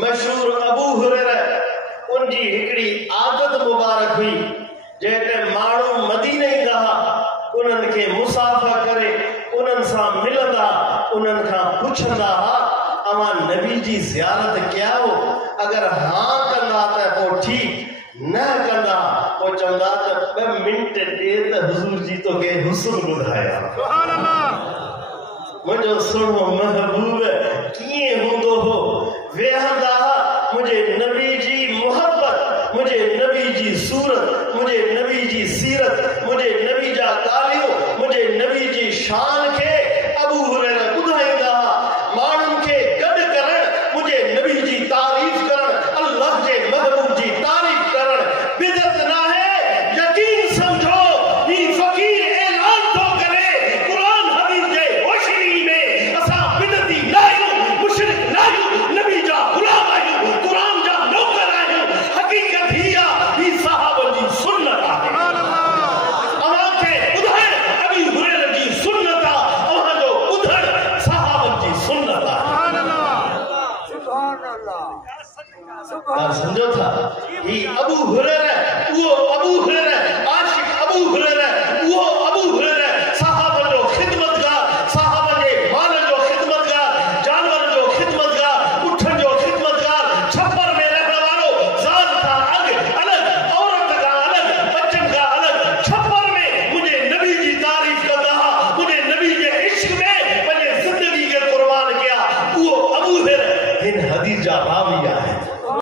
मशहूर अबू हुरैरा उनकी हिकड़ी आदत मुबारक हुई जेके माण्हू मदीने ईंदा उन्हनि खे मुसाफ़ा करे उन्हनि सां मिलंदा उन्हनि खां पुछंदा अवां नबी जी ज़ियारत कया हो अगर हाँ कंदा त पोइ ठीक न कंदा पोइ चवंदा त 2 मिंट ॾे त हुज़ूर जी तोखे हुस्न ॿुधाया सुभान अल्लाह मुंहिंजो सुहिणो महबूब कीअं हूंदो हो वेहंदा मुझे नबी जी मोहब्बत मुझे नबी जी सूरत मुझे नबी जी सीरत मुझे नबी जा ॻाल्हियूं मुझे नबी जी शान के अबू हुरैरा ॿुधाईंदा माण्हुनि खे गॾु करण मुझे नबी जी तारीफ़ करण अल्लाह जे महबूब जी तारीफ़ करण बिदअत न है यकीन समझो ही फकीर ऐलान तो करे कुरान हदीस जे रोशनी में असां बिदअती न आहियूं मुशरिक न आहियूं नबी जा गुलाम आहियूं कुरान जा नौकर आहियूं हकीकत ही आहे ही सहाबन जी सुन्नत आहे अवां खे ॿुधाइण अबी हुरैरा जी सुन्नत आहे अवां जो ॿुधण सहाबन जी सुन्नत आहे सुभान अल्लाह समझो था ही अबू हुरैरा वो अबू हुरैरा आशिक अबू हुरैरा वो